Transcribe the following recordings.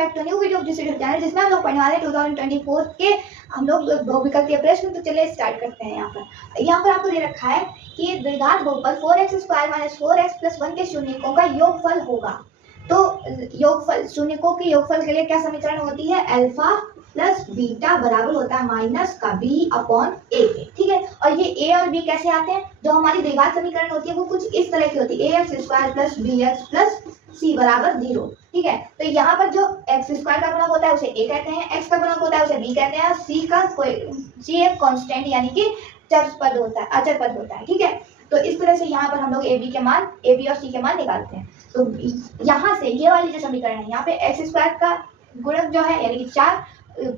Back to new video of this channel, जिसमें हम लोग पढ़ने वाले 2024 के हम लोग बहुविकल्प के प्रश्न। तो चलिए स्टार्ट करते हैं। यहाँ पर आपको दे रखा है कि द्विघात बहुपद 4x² - 4x + 1 के शून्यकों का योगफल होगा। तो योगफल शून्यकों के योगफल के लिए क्या समीकरण होती है? अल्फा प्लस बीटा बराबर होता है माइनस का b/a के। ठीक है, और ये a और b कैसे आते हैं? जो हमारी द्विघात समीकरण होती है वो कुछ इस तरह की होती है, ax² + bx + c बराबर 0। ठीक है, तो यहाँ पर जो x² का गुणक होता है उसे a कहते हैं, x का गुणक होता है उसे b कहते हैं, c एक कांस्टेंट यानी कि चर पद होता है, अचर पद होता है। ठीक है, तो इस तरह से यहाँ पर हम लोग a b और c के मान निकालते हैं। तो यहाँ से ये वाली जो समीकरण है, यहाँ पे x² का गुणक जो है यानी कि 4,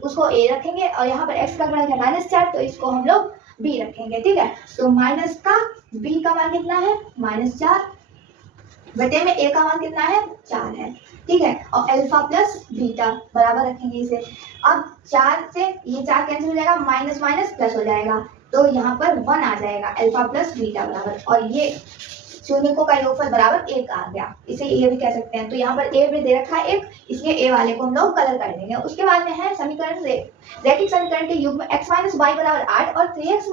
उसको a रखेंगे, और यहाँ पर x का गुणक है -4, तो इसको हम लोग b रखेंगे। ठीक है, तो माइनस का b का मान कितना है? -4 बटे में a का मान कितना है? 4 है। ठीक है, और अल्फा प्लस बीटा बराबर रखेंगे इसे। अब 4 से ये 4 कैंसिल हो जाएगा, माइनस माइनस प्लस हो जाएगा, तो यहाँ पर 1 आ जाएगा, अल्फा प्लस बीटा बराबर, और ये शून्यकों का योगफल बराबर 1 आ गया। इसे ये भी कह सकते हैं। तो यहाँ पर a भी दे रखा है 1, इसलिए a वाले को हम लोग कलर कर देंगे। उसके बाद में है समीकरण रैखिक समीकरण के युग्म x - y बराबर 8 और 3x -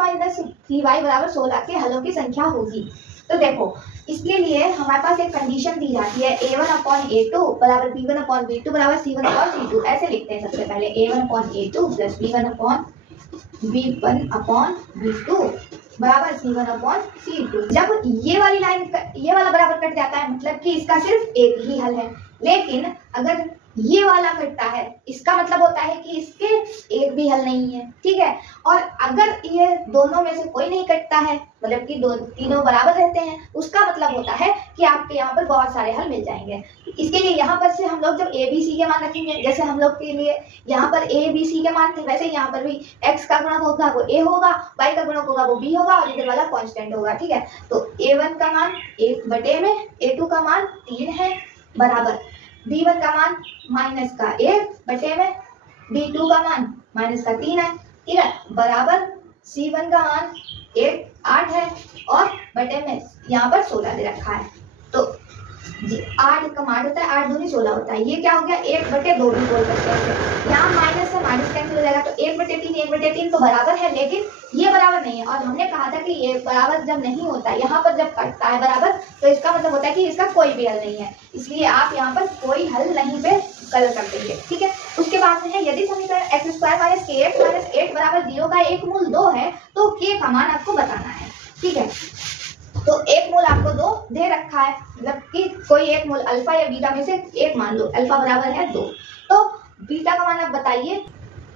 3y बराबर 16 के हलों की संख्या होगी। तो देखो, इसके लिए हमारे पास एक कंडीशन दी जाती है, a1/a2 बराबर b1/b2 बराबर c1/c2। ऐसे लिखते हैं सबसे पहले, a1/a2 + b1/b2 बराबर c1/c2। जब ये वाली लाइन ये वाला बराबर कट जाता है, मतलब कि इसका सिर्फ एक ही हल है। लेकिन अगर ये वाला कटता है, इसका मतलब होता है कि इसके एक भी हल नहीं है। ठीक है, और अगर ये दोनों में से कोई नहीं कटता है, मतलब कि तीनों बराबर रहते हैं, उसका मतलब होता है कि आपके यहाँ पर बहुत सारे हल मिल जाएंगे। इसके लिए यहाँ पर से हम लोग जब a b c के मान रखेंगे, जैसे हम लोग के लिए यहाँ पर a b c के मान थे, वैसे यहाँ पर भी x का गुणक होगा वो a होगा, y का गुणक होगा वो b होगा, और इधर वाला कांस्टेंट होगा। ठीक है, तो a1 का मान 1 बटे में a2 का मान 3 है बराबर b1 का मान -1 बटे में b2 का मान -3 है। ठीक है, बराबर c1 का मान 8 है, और बटे में यहाँ पर 16 दे रखा है। तो 8 का मान होता है, 8 दूनी 16 होता है। ये क्या हो गया? 1/2 भी बोल सकते हैं। यहाँ माइनस से माइनस कैंसिल हो जाएगा, तो 1/3 तो बराबर है, लेकिन ये बराबर नहीं है। और हमने कहा था कि ये बराबर जब नहीं होता, यहाँ पर जब कटता है बराबर, तो इसका मतलब होता है कि इसका कोई भी हल नहीं है। इसलिए आप यहाँ पर कोई हल नहीं पे कलर कर देंगे। ठीक है, उसके बाद में है, यदि समीकरण x² - kx - 8 बराबर 0 का एक मूल 2 है, तो k का मान आपको बताना है। ठीक है, तो एक मूल आपको 2 दे रखा है, मतलब कि कोई एक मूल अल्फा या बीटा में से एक मान लो। अल्फा बराबर है 2, तो बीटा का मान आप बताइए।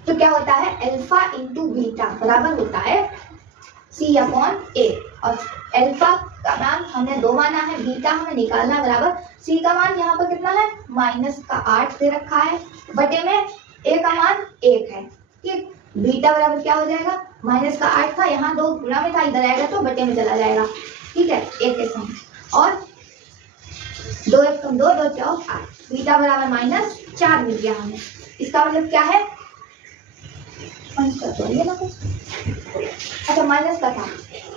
तो क्या होता है? अल्फा इंटू बीटा बराबर होता है c/a, और अल्फा का मान हमने 2 माना है, बीटा हमें निकालना बराबर c का मान यहाँ पर कितना है? -8 दे रखा है, बटे में a का मान 1 है। ठीक, बीटा बराबर क्या हो जाएगा? -8 था, यहाँ 2 गुणा में था, इधर आएगा तो बटे में चला जाएगा। ठीक है, 1 के सम, और 2 1 कम 2 2 4 8, बीटा बराबर -4 मिल गया हमें। इसका मतलब क्या है? अच्छा, माइनस का था,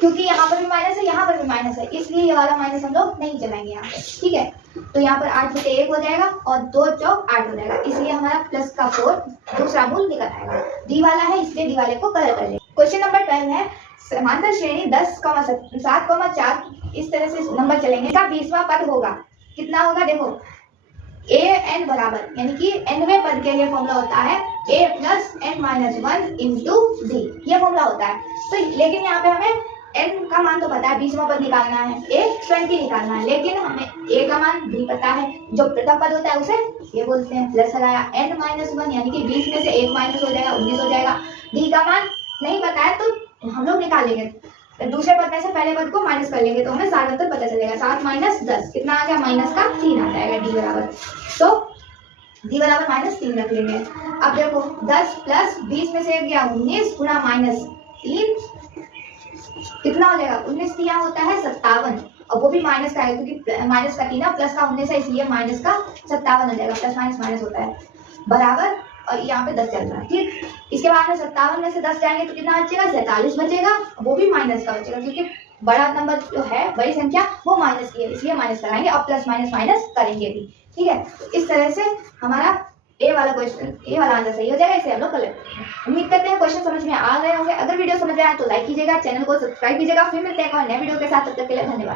क्योंकि यहाँ पर भी माइनस है, यहाँ पर भी माइनस है, इसलिए ये वाला माइनस हम लोग नहीं चलाएंगे यहाँ पे। ठीक है, तो यहाँ पर 8 बटे 1 हो जाएगा, और 2 चौक 8 हो जाएगा, इसलिए हमारा प्लस का 4 दूसरा मूल निकल आएगा। डी वाला है, इसलिए डी वाले को कलर कर लेंगे। क्वेश्चन नंबर 12 है, समांतर श्रेणी 10,7,4 इस तरह से नंबर चलेंगे का 20वां पद होगा। कितना होगा? देखो, a n बराबर, यानी कि nवें पद के लिए फॉर्मूला होता है a + n - 1 इंटू d, ये फॉर्मूला होता है। तो लेकिन यहाँ पे हमें n का मान तो पता है, 20वां पद निकालना है, a 20 निकालना है, लेकिन हमें a का मान भी पता है, जो प्रथम पद होता है उसे ये बोलते हैं। प्लस लगाया n - 1, यानी कि 20 में से 1 माइनस हो जाएगा, 19 हो जाएगा। d का मान नहीं पता है तो हम लोग निकालेंगे, दूसरे पद में से पहले पद को माइनस कर लेंगे, तो हमें 7 अंतर पता चलेगा। 7 - 10 कितना आ गया? -3 आ जाएगा डी बराबर। तो डी बराबर -3 रख लेंगे। अब देखो, 10 + 20 में से गया 19 गुणा -3 कितना हो जाएगा? 19 3 होता है 57, और वो भी माइनस का है, क्योंकि माइनस का 3 प्लस का 19 है, इसलिए माइनस का 57 हो जाएगा। प्लस माइनस माइनस होता है बराबर, और यहाँ पे 10 चल रहा है। ठीक, इसके बाद में 57 में से 10 जाएंगे तो कितना बचेगा? 47 बचेगा, वो भी माइनस का बचेगा, क्योंकि बड़ा नंबर जो है, बड़ी संख्या, वो माइनस की है, इसलिए माइनस कराएंगे, और प्लस माइनस माइनस करेंगे भी। ठीक है, तो इस तरह से हमारा a वाला आंसर सही हो जाएगा, इसे हम लोग कर लेते हैं। उम्मीद करते हैं क्वेश्चन समझ में आ गए होंगे। अगर वीडियो समझ में आए तो लाइक कीजिएगा, चैनल को सब्सक्राइब कीजिएगा। फिर मिलते हैं एक और नए वीडियो के साथ, तब तक के लिए धन्यवाद।